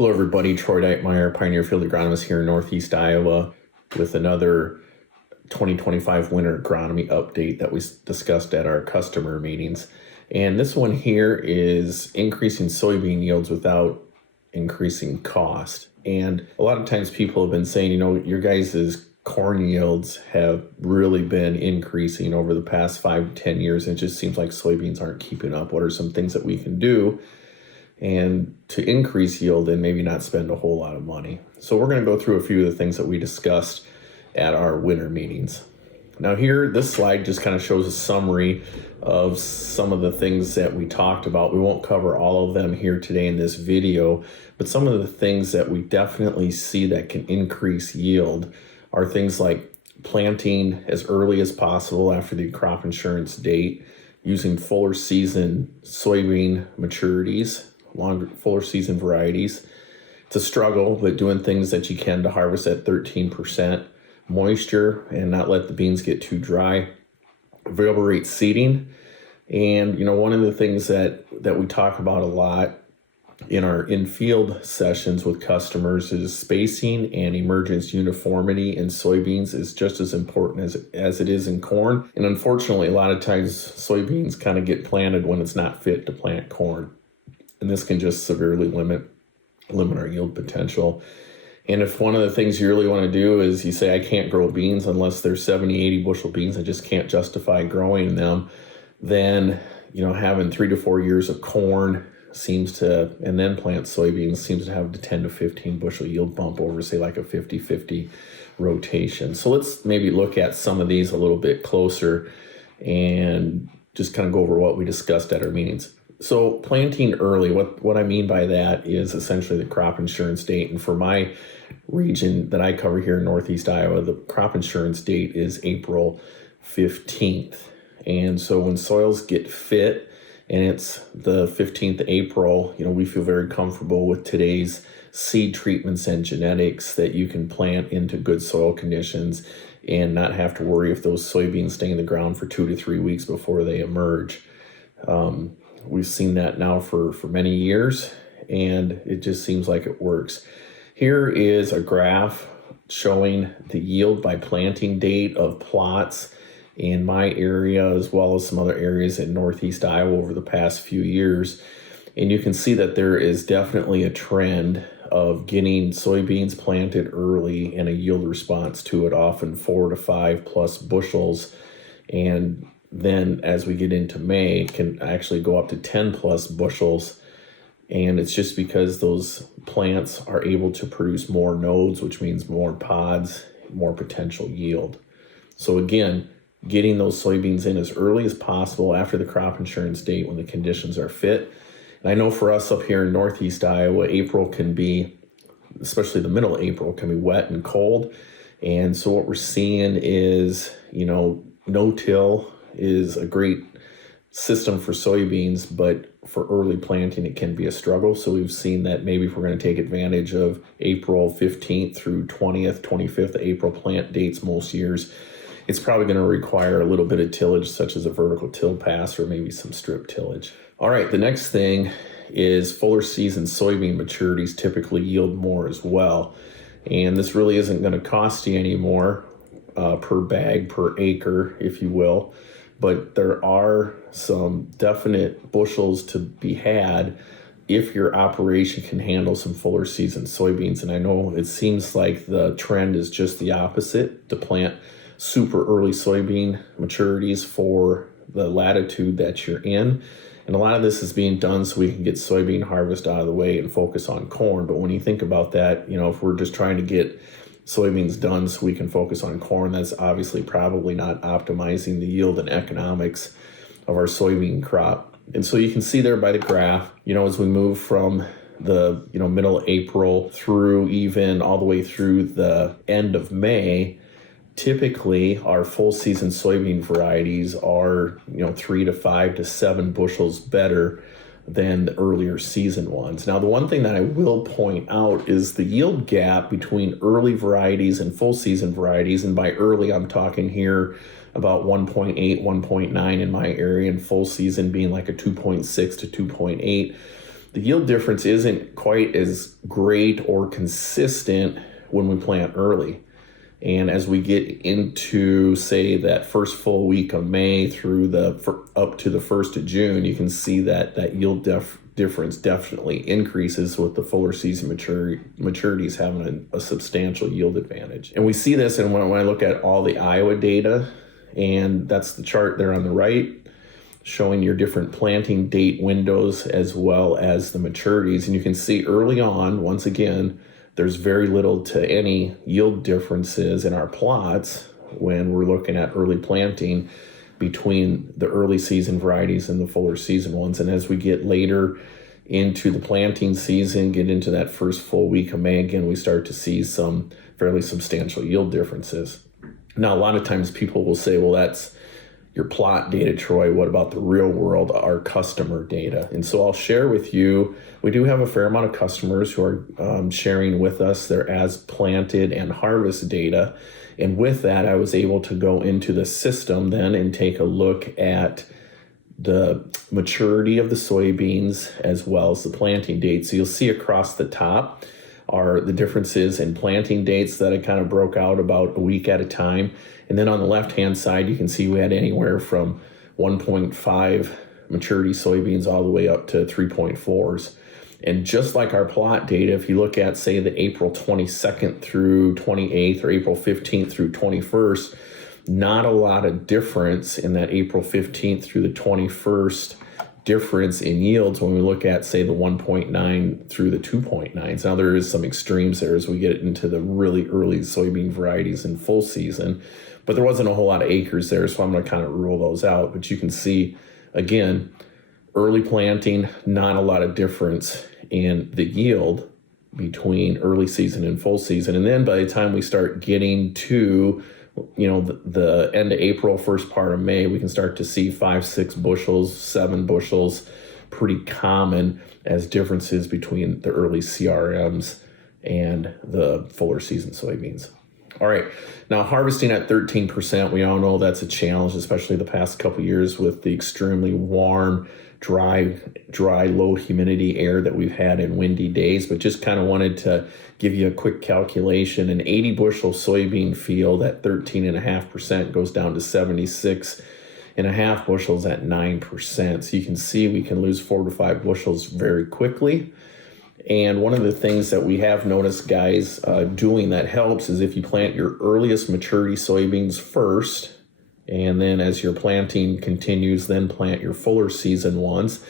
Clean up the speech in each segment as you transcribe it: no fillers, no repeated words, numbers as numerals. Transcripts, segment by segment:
Hello everybody, Troy Deutmeyer, Pioneer Field Agronomist here in Northeast Iowa with another 2025 winter agronomy update that we discussed at our customer meetings. And this one here is increasing soybean yields without increasing cost. And a lot of times people have been saying, your guys' corn yields have really been increasing over the past 5 to 10 years. And it just seems like soybeans aren't keeping up. What are some things that we can do and to increase yield and maybe not spend a whole lot of money? So we're going to go through a few of the things that we discussed at our winter meetings. Now here, this slide just kind of shows a summary of some of the things that we talked about. We won't cover all of them here today in this video, but some of the things that we definitely see that can increase yield are things like planting as early as possible after the crop insurance date, using fuller season soybean maturities, fuller season varieties. It's a struggle, but doing things that you can to harvest at 13% moisture and not let the beans get too dry. Variable rate seeding. And one of the things that we talk about a lot in our in-field sessions with customers is spacing and emergence uniformity in soybeans is just as important as it is in corn. And unfortunately, a lot of times soybeans kind of get planted when it's not fit to plant corn. And this can just severely limit our yield potential. And if one of the things you really want to do is you say, I can't grow beans unless they're 70, 80 bushel beans, I just can't justify growing them, then, having 3 to 4 years of corn and then plant soybeans seems to have the 10 to 15 bushel yield bump over, say, like a 50-50 rotation. So let's maybe look at some of these a little bit closer and just kind of go over what we discussed at our meetings. So planting early, what I mean by that is essentially the crop insurance date. And for my region that I cover here in Northeast Iowa, the crop insurance date is April 15th. And so when soils get fit and it's the 15th of April, we feel very comfortable with today's seed treatments and genetics that you can plant into good soil conditions and not have to worry if those soybeans stay in the ground for 2 to 3 weeks before they emerge. We've seen that now for many years, and it just seems like it works. Here is a graph showing the yield by planting date of plots in my area as well as some other areas in Northeast Iowa over the past few years. And you can see that there is definitely a trend of getting soybeans planted early and a yield response to it, often 4 to 5 plus bushels. And then as we get into May, it can actually go up to 10 plus bushels. And it's just because those plants are able to produce more nodes, which means more pods, more potential yield. So again, getting those soybeans in as early as possible after the crop insurance date when the conditions are fit. And I know for us up here in Northeast Iowa, April can be, especially the middle of April, can be wet and cold. And so what we're seeing is, no-till is a great system for soybeans, but for early planting, it can be a struggle. So we've seen that maybe if we're going to take advantage of April 15th through 20th, 25th of April plant dates most years, it's probably going to require a little bit of tillage, such as a vertical till pass or maybe some strip tillage. All right, the next thing is fuller season soybean maturities typically yield more as well. And this really isn't going to cost you any more per bag, per acre, if you will. But there are some definite bushels to be had if your operation can handle some fuller season soybeans. And I know it seems like the trend is just the opposite, to plant super early soybean maturities for the latitude that you're in. And a lot of this is being done so we can get soybean harvest out of the way and focus on corn. But when you think about that, if we're just trying to get soybeans done so we can focus on corn, that's obviously probably not optimizing the yield and economics of our soybean crop. And so you can see there by the graph, as we move from the middle of April through even all the way through the end of May, typically our full season soybean varieties are 3 to 5 to 7 bushels better than the earlier season ones. Now, the one thing that I will point out is the yield gap between early varieties and full season varieties. And by early, I'm talking here about 1.8, 1.9 in my area, and full season being like a 2.6 to 2.8. the yield difference isn't quite as great or consistent when we plant early. And as we get into, say, that first full week of May through up to the 1st of June, you can see that yield difference definitely increases with the fuller season maturities having a substantial yield advantage. And we see this, and when I look at all the Iowa data, and that's the chart there on the right, showing your different planting date windows as well as the maturities. And you can see early on, once again, there's very little to any yield differences in our plots when we're looking at early planting between the early season varieties and the fuller season ones. And as we get later into the planting season, get into that first full week of May, again, we start to see some fairly substantial yield differences. Now, a lot of times people will say, well, that's your plot data, Troy. What about the real world, our customer data? And so I'll share with you, we do have a fair amount of customers who are sharing with us their as planted and harvest data. And with that, I was able to go into the system then and take a look at the maturity of the soybeans as well as the planting dates. So you'll see across the top are the differences in planting dates that I kind of broke out about a week at a time. And then on the left-hand side, you can see we had anywhere from 1.5 maturity soybeans all the way up to 3.4s. And just like our plot data, if you look at, say, the April 22nd through 28th or April 15th through 21st, not a lot of difference in that April 15th through the 21st difference in yields when we look at, say, the 1.9 through the 2.9s. Now, there is some extremes there as we get into the really early soybean varieties in full season, but there wasn't a whole lot of acres there, so I'm going to kind of rule those out. But you can see, again, early planting, not a lot of difference in the yield between early season and full season. And then by the time we start getting to the end of April, first part of May, we can start to see 5, 6 bushels, 7 bushels, pretty common as differences between the early CRMs and the fuller season soybeans. All right, now harvesting at 13%, we all know that's a challenge, especially the past couple years with the extremely warm, dry, low humidity air that we've had in windy days. But just kind of wanted to give you a quick calculation. An 80 bushel soybean field at 13.5% goes down to 76.5 bushels at 9%. So you can see we can lose 4 to 5 bushels very quickly. And one of the things that we have noticed, guys, doing that helps is if you plant your earliest maturity soybeans first, and then as your planting continues, then plant your fuller season ones.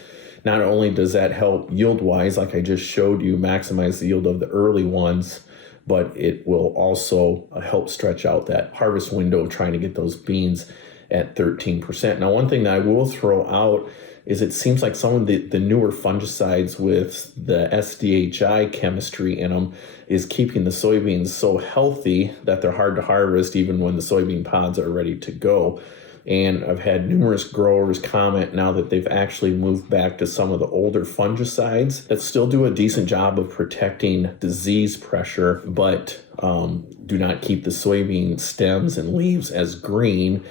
Not only does that help yield-wise, like I just showed you, maximize the yield of the early ones, but it will also help stretch out that harvest window trying to get those beans at 13%. Now, one thing that I will throw out is it seems like some of the newer fungicides with the SDHI chemistry in them is keeping the soybeans so healthy that they're hard to harvest even when the soybean pods are ready to go. And I've had numerous growers comment now that they've actually moved back to some of the older fungicides that still do a decent job of protecting disease pressure, but do not keep the soybean stems and leaves as green.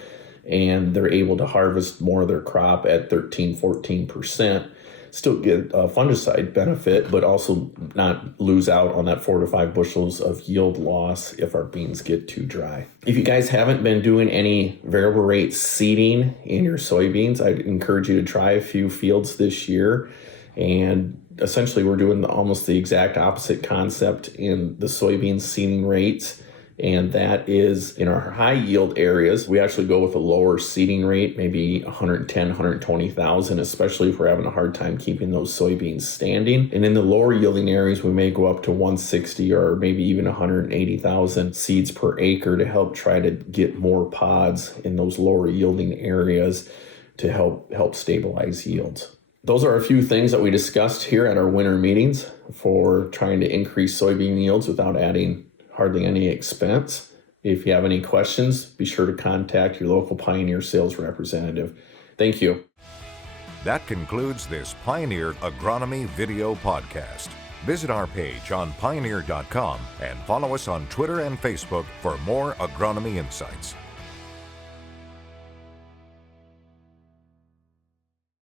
And they're able to harvest more of their crop at 13-14%, still get a fungicide benefit, but also not lose out on that 4 to 5 bushels of yield loss if our beans get too dry. If you guys haven't been doing any variable rate seeding in your soybeans, I'd encourage you to try a few fields this year. And essentially, we're doing almost the exact opposite concept in the soybean seeding rates. And that is in our high yield areas, we actually go with a lower seeding rate, maybe 110, 120,000, especially if we're having a hard time keeping those soybeans standing. And in the lower yielding areas, we may go up to 160 or maybe even 180,000 seeds per acre to help try to get more pods in those lower yielding areas to help stabilize yields. Those are a few things that we discussed here at our winter meetings for trying to increase soybean yields without adding hardly any expense. If you have any questions, be sure to contact your local Pioneer sales representative. Thank you. That concludes this Pioneer Agronomy video podcast. Visit our page on pioneer.com and follow us on Twitter and Facebook for more agronomy insights.